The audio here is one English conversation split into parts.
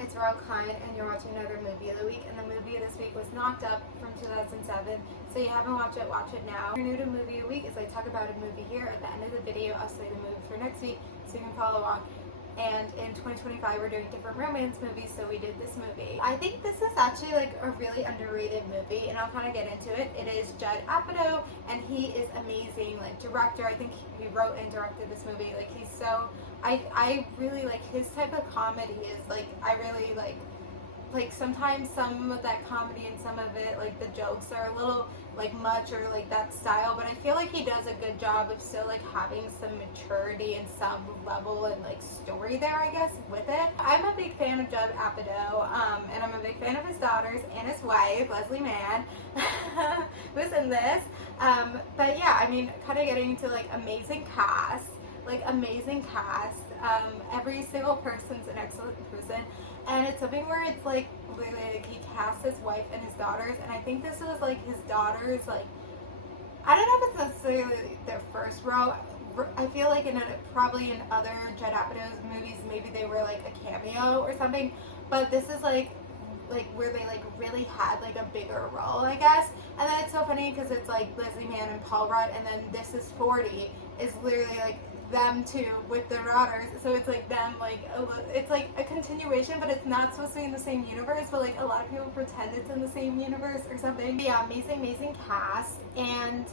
it's Royal Kind, and you're watching another movie of the week. And the movie of this week was Knocked Up from 2007. So you haven't watched it, watch it now. If you're new to movie of the week, is I talk about a movie here. At the end of the video, I'll say the movie for next week, so you can follow along. And in 2025, we're doing different romance movies, so we did this movie. I think this is actually like a really underrated movie, and I'll kind of get into it. It is Judd Apatow, and he is amazing, like director. I think he wrote and directed this movie. Like he's so, I really like his type of comedy. Is like I really like sometimes some of that comedy and some of it, like the jokes are a little like much or like that style, but I feel like he does a good job of still like having some maturity and some level and like story there, I guess, with it. I'm a big fan of Judd Apatow, and I'm a big fan of his daughters and his wife, Leslie Mann, who's in this. But yeah, I mean, kind of getting into like amazing cast. Every single person's an excellent person, and it's something where it's like he casts his wife and his daughters, and I think this was like his daughters, like I don't know if it's necessarily their first role. I feel like probably in other Judd Apatow's movies maybe they were like a cameo or something, but this is like where they like really had like a bigger role, I guess. And then it's so funny because it's like Leslie Mann and Paul Rudd, and then This Is 40 is literally like them two with their daughters, so it's like them, like it's like a continuation, but it's not supposed to be in the same universe, but like a lot of people pretend it's in the same universe or something. But yeah, amazing cast. And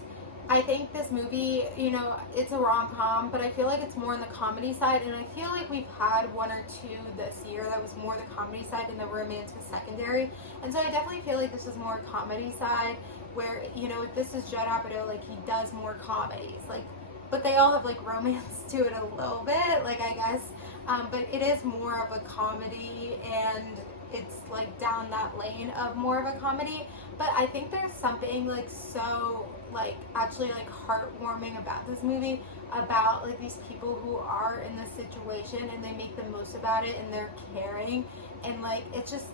I think this movie, you know, it's a rom-com, but I feel like it's more on the comedy side, and I feel like we've had one or two this year that was more the comedy side and the romance was secondary, and so I definitely feel like this is more comedy side, where, you know, if this is Judd Apatow, like he does more comedies, like, but they all have like romance to it a little bit, like I guess, but it is more of a comedy, and it's like down that lane of more of a comedy. But I think there's something like so like actually like heartwarming about this movie, about like these people who are in this situation and they make the most about it and they're caring, and like it's just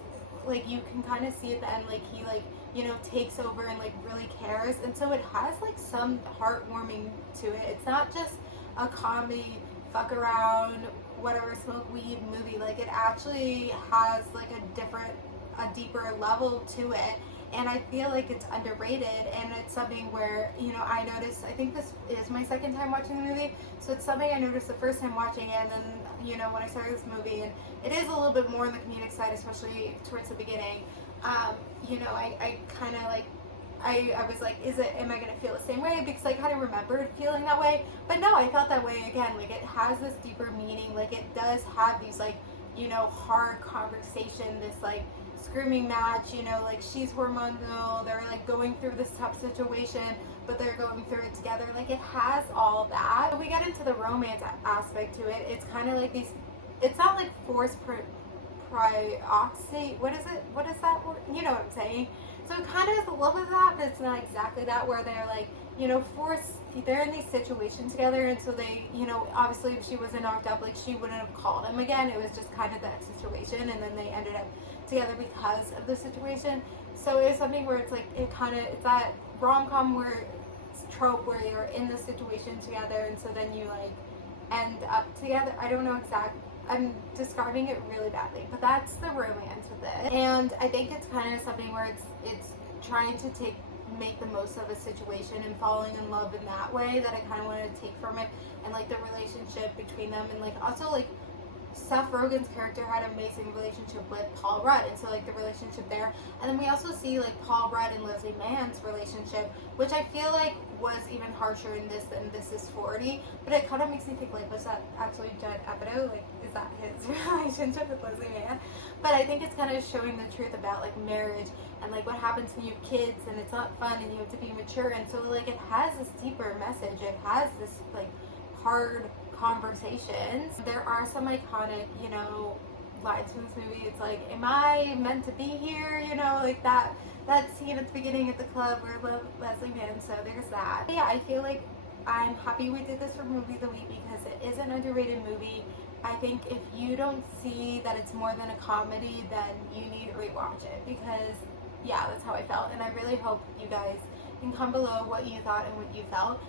like you can kind of see at the end like he like, you know, takes over and like really cares, and so it has like some heartwarming to it. It's not just a comedy fuck around whatever smoke weed movie, like it actually has like a deeper level to it, and I feel like it's underrated, and it's something where, you know, I noticed, I think this is my second time watching the movie, so it's something I noticed the first time watching it, and then, you know, when I started this movie, and it is a little bit more on the comedic side, especially towards the beginning. You know, I kind of like, I was like, am I going to feel the same way? Because I kind of remembered feeling that way. But no, I felt that way again. Like, it has this deeper meaning. Like, it does have these, like, you know, hard conversation, this, like, screaming match, you know, like, she's hormonal, they're, like, going through this tough situation, but they're going through it together. Like, it has all that. When we get into the romance aspect to it, it's kind of like these, it's not like forced prioxy, what is that word? You know what I'm saying? So it kind of is a little bit of that, but it's not exactly that, where they're like, you know, they're in these situations together, and so they, you know, obviously if she wasn't knocked up, like she wouldn't have called him again. It was just kind of that situation, and then they ended up together because of the situation. So it's something where it's like, it's that rom-com where it's trope where you're in the situation together, and so then you like end up together. I don't know exactly. I'm describing it really badly, but that's the romance with it. And I think it's kind of something where it's trying to make the most of a situation and falling in love in that way, that I kind of wanted to take from it, and like the relationship between them, and like also like Seth Rogen's character had an amazing relationship with Paul Rudd, and so like the relationship there, and then we also see like Paul Rudd and Leslie Mann's relationship, which I feel like was even harsher in this than This Is 40, but it kind of makes me think like, was that actually Judd Apatow? Like, is that his relationship with Leslie Mann? But I think it's kind of showing the truth about like marriage and like what happens when you have kids and it's not fun and you have to be mature, and so like it has this deeper message. It has this like hard conversations. There are some iconic, you know, lines from this movie. It's like, am I meant to be here? You know, like that scene at the beginning at the club where Leslie Mann, so there's that. Yeah, I feel like I'm happy we did this for Movie of the Week because it is an underrated movie. I think if you don't see that it's more than a comedy, then you need to rewatch it, because yeah, that's how I felt, and I really hope you guys can come below what you thought and what you felt.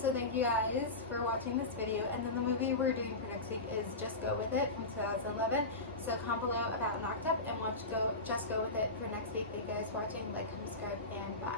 So thank you guys for watching this video, and then the movie we're doing for next week is Just Go With It from 2011, So comment below about Knocked Up and watch Just Go With It for next week. Thank you guys for watching. Like, comment, subscribe, and bye.